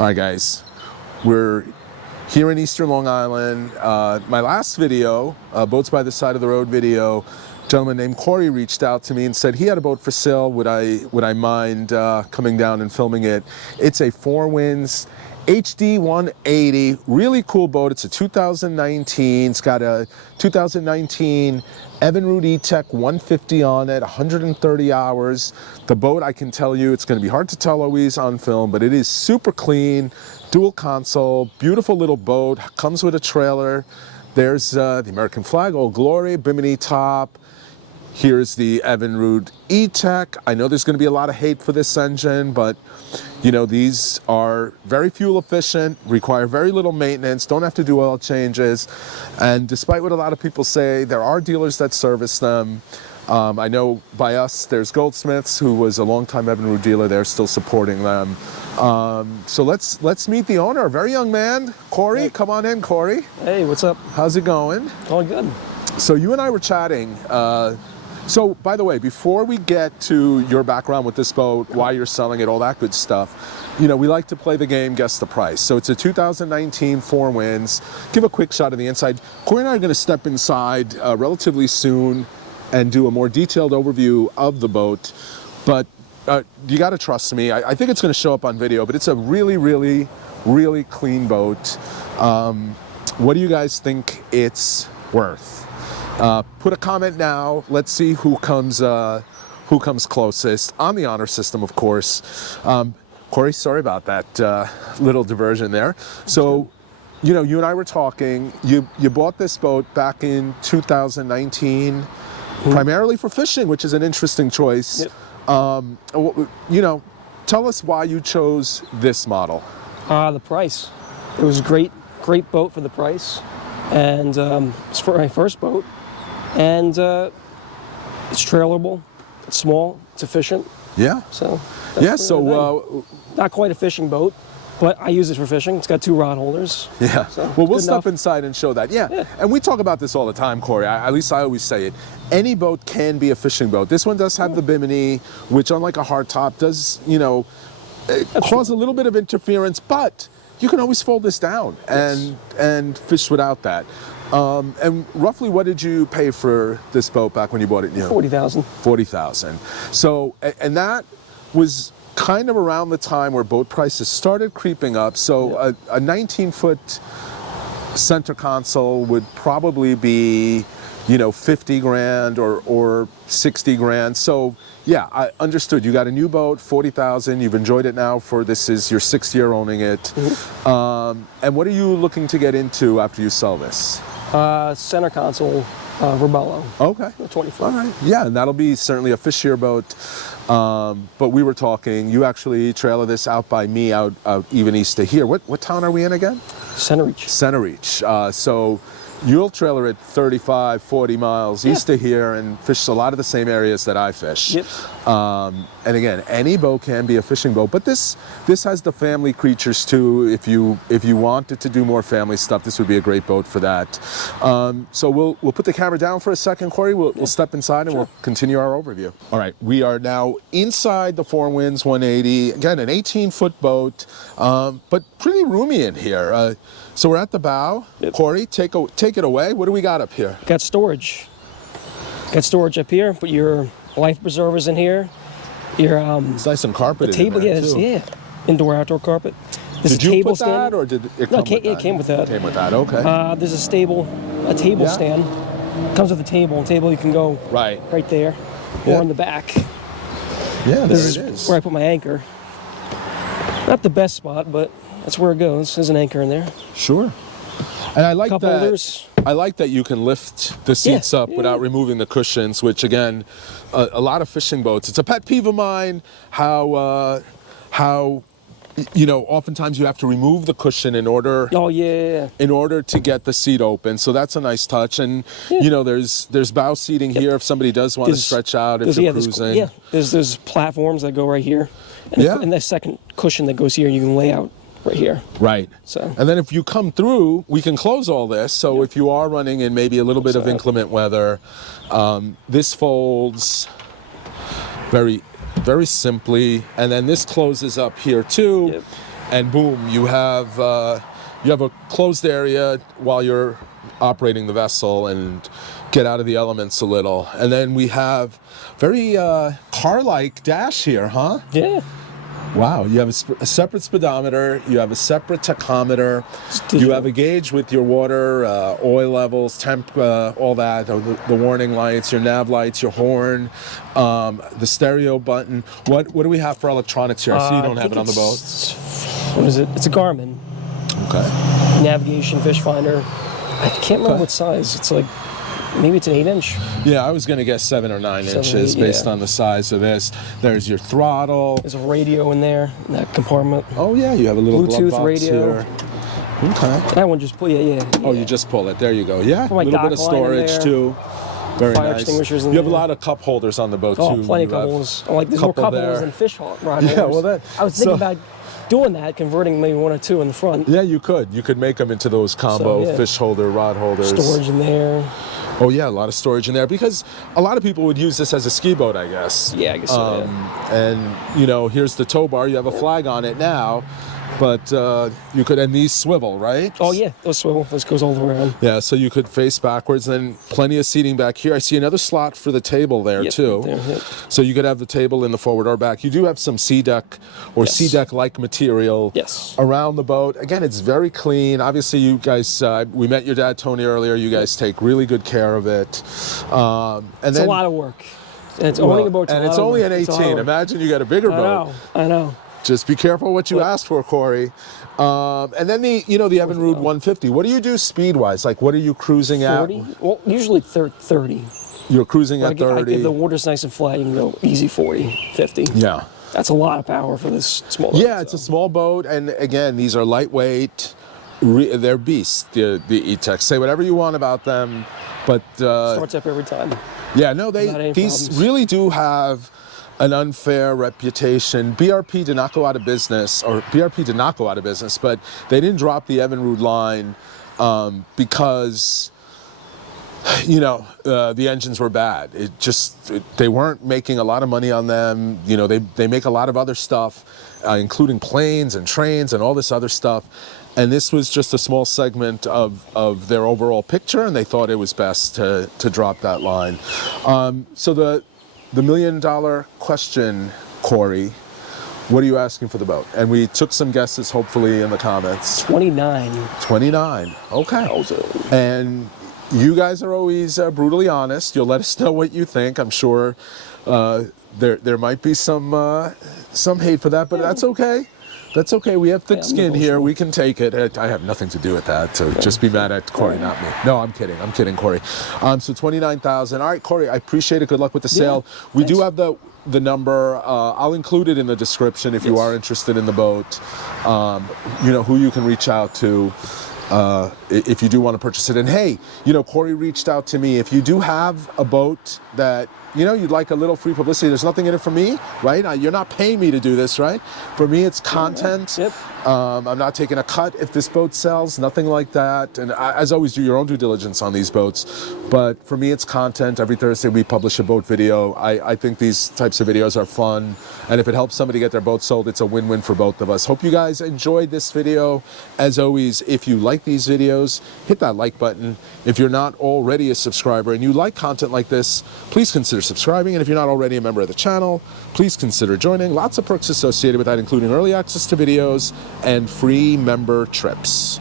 All right, guys, we're here in Eastern Long Island. My last video, Boats by the Side of the Road video, a gentleman named Cory reached out to me and said he had a boat for sale. Would I mind coming down and filming it? It's a Four Winds HD 180, really cool boat. It's a 2019. It's got a 2019 Evinrude E-Tech 150 on it, 130 hours. The boat, I can tell you, it's going to be hard to tell always on film, but it is super clean, dual console, beautiful little boat, comes with a trailer. There's the American flag, Old Glory, Bimini top. Here's the Evinrude E-Tech. I know there's going to be a lot of hate for this engine, but you know, these are very fuel efficient, require very little maintenance, don't have to do oil changes. And despite what a lot of people say, there are dealers that service them. I know by us, there's Goldsmiths, who was a longtime Evinrude dealer. They're still supporting them. So let's meet the owner, a very young man, Cory. Hey. Come on in, Cory. Hey, what's up? How's it going? Going good. So you and I were chatting. So, by the way, before we get to your background with this boat, why you're selling it, all that good stuff, you know, we like to play the game, guess the price. So it's a 2019 Four Winds. Give a quick shot of the inside. Cory and I are going to step inside relatively soon and do a more detailed overview of the boat. But you got to trust me. I think it's going to show up on video, but it's a really, really, really clean boat. What do you guys think it's worth? Put a comment now. Let's see who comes closest on the honor system, of course. Cory, sorry about that little diversion there. So, you know, you and I were talking. You bought this boat back in 2019, primarily for fishing, which is an interesting choice. Yep. You know, tell us why you chose this model. The price. It was a great boat for the price, and it's for my first boat. And it's trailerable, it's small, it's efficient. Yeah. So yeah. So not quite a fishing boat, but I use it for fishing. It's got 2 rod holders. Yeah. So well, we'll step inside and show that. Yeah. And we talk about this all the time, Cory. At least I always say it. Any boat can be a fishing boat. This one does have the Bimini, which, unlike a hardtop, does cause a little bit of interference, but you can always fold this down and fish without that. And roughly, what did you pay for this boat back when you bought it new? $40,000. $40,000. So, and that was kind of around the time where boat prices started creeping up. So, a 19-foot center console would probably be, you know, 50 grand or 60 grand. So, yeah, I understood. You got a new boat, $40,000. You've enjoyed it now for this is your 6th year owning it. And what are you looking to get into after you sell this? Center console, Rebello. Okay. 20-foot. All right. Yeah, and that'll be certainly a fishier boat. But we were talking, you actually trailer this out by me, out even east of here. What town are we in again? Centereach. Centereach. So you'll trailer it 35, 40 miles east of here and fish a lot of the same areas that I fish. Yep. And again, any boat can be a fishing boat, but this has the family creatures too. If you wanted to do more family stuff, this would be a great boat for that. So we'll put the camera down for a second, Cory. We'll step inside and we'll continue our overview. All right, we are now inside the Four Winds 180. Again, an 18-foot boat, but pretty roomy in here. So we're at the bow. Yep. Cory, take it away. What do we got up here? Got storage. Got storage up here. Put your life preservers in here. Your it's nice and carpeted. The table, in there, too. Indoor outdoor carpet. There's did a you table put stand. That, or did it come with that? It came with that. It came with that. Okay. There's a table stand. Comes with a table. Table you can go right there, or on the back. Yeah, this is where I put my anchor. Not the best spot, but that's where it goes. There's an anchor in there. Sure. And I like Cup that. holders. I like that you can lift the seats up without removing the cushions, which again, a lot of fishing boats. It's a pet peeve of mine how you know, oftentimes you have to remove the cushion in order. In order to get the seat open. So that's a nice touch. And you know, there's bow seating here if somebody does want to stretch out if you're cruising. There's platforms that go right here. And the second cushion that goes here, you can lay out right here. Right. So. And then if you come through, we can close all this. So if you are running in maybe a little bit of inclement weather, this folds very, very simply. And then this closes up here too. and boom, you have a closed area while you're operating the vessel and get out of the elements a little. And then we have very car-like dash here, huh? Yeah. Wow, you have a separate speedometer, you have a separate tachometer, you have a gauge with your water, oil levels, temp, all that, the warning lights, your nav lights, your horn, the stereo button. What do we have for electronics here? I see you don't have it on the boat. What is it? It's a Garmin. Okay. Navigation, fish finder. I can't remember what size. It's like, maybe it's an 8-inch. Yeah, I was going to guess 7 or 9 inches based on the size of this. There's your throttle. There's a radio in there, in that compartment. Oh yeah, you have a little glove Bluetooth box radio. Here. Okay. That one just pull, yeah. Oh, you just pull it. There you go. Yeah, a my little bit of dock line in storage there. too. Very Fire nice. extinguishers in You have a there. lot of cup holders on the boat Oh, too. plenty of You have cup holders. Like, there's more couple cup there. holders than fish rod holders. Yeah, well, that. I was thinking about doing that, converting maybe 1 or 2 in the front. Yeah, you could. You could make them into those combo So, yeah. fish holder, rod holders. Storage in there. Oh yeah, a lot of storage in there because a lot of people would use this as a ski boat, I guess. Yeah, I guess so, And you know, here's the tow bar. You have a flag on it now, but you could, and these swivel, right? Oh yeah, those swivel. This goes all the way around. Yeah, so you could face backwards, and then plenty of seating back here. I see another slot for the table there Yep, too. right there, yep. So you could have the table in the forward or back. You do have some sea deck or Yes. sea deck-like material Yes. around the boat. Again, it's very clean. Obviously, you guys, we met your dad Tony earlier. You guys take really good care of it. And It's then, a lot of work. And it's owning a boat. and it's only an 18. Imagine you got a bigger boat. I know. Just be careful what you ask for, Cory. And then the Evinrude 150. What do you do speed-wise? Like, what are you cruising 40? at? Well, usually 30. You're cruising But at 30. if the water's nice and flat, you can go easy 40, 50. Yeah. That's a lot of power for this small boat. Yeah, it's a small boat, and again, these are lightweight. They're beasts. The E-Tech. Say whatever you want about them, but Starts up every time. yeah, no, Not any these problems. really do have an unfair reputation. BRP did not go out of business, but they didn't drop the Evinrude line because the engines were bad. They weren't making a lot of money on them. You know, they make a lot of other stuff, including planes and trains and all this other stuff. And this was just a small segment of their overall picture, and they thought it was best to drop that line. So the $1 million question, Cory, what are you asking for the boat? And we took some guesses, hopefully, in the comments. 29. 29. Okay. And you guys are always brutally honest. You'll let us know what you think. I'm sure there might be some hate for that, but that's okay. That's okay. We have thick skin here. We can take it. I have nothing to do with that. So just be mad at Cory, not me. No, I'm kidding. I'm kidding, Cory. So 29,000. All right, Cory. I appreciate it. Good luck with the sale. We do have the number. I'll include it in the description if you are interested in the boat. Who you can reach out to. If you do want to purchase it. And hey, Cory reached out to me. If you do have a boat that, you'd like a little free publicity, there's nothing in it for me, right? You're not paying me to do this, right? For me, it's content. Yep. I'm not taking a cut if this boat sells, nothing like that. And as always, do your own due diligence on these boats. But for me, it's content. Every Thursday, we publish a boat video. I think these types of videos are fun. And if it helps somebody get their boat sold, it's a win-win for both of us. Hope you guys enjoyed this video. As always, if you like these videos, hit that like button. If you're not already a subscriber and you like content like this, please consider subscribing. And if you're not already a member of the channel, please consider joining. Lots of perks associated with that, including early access to videos and free member trips.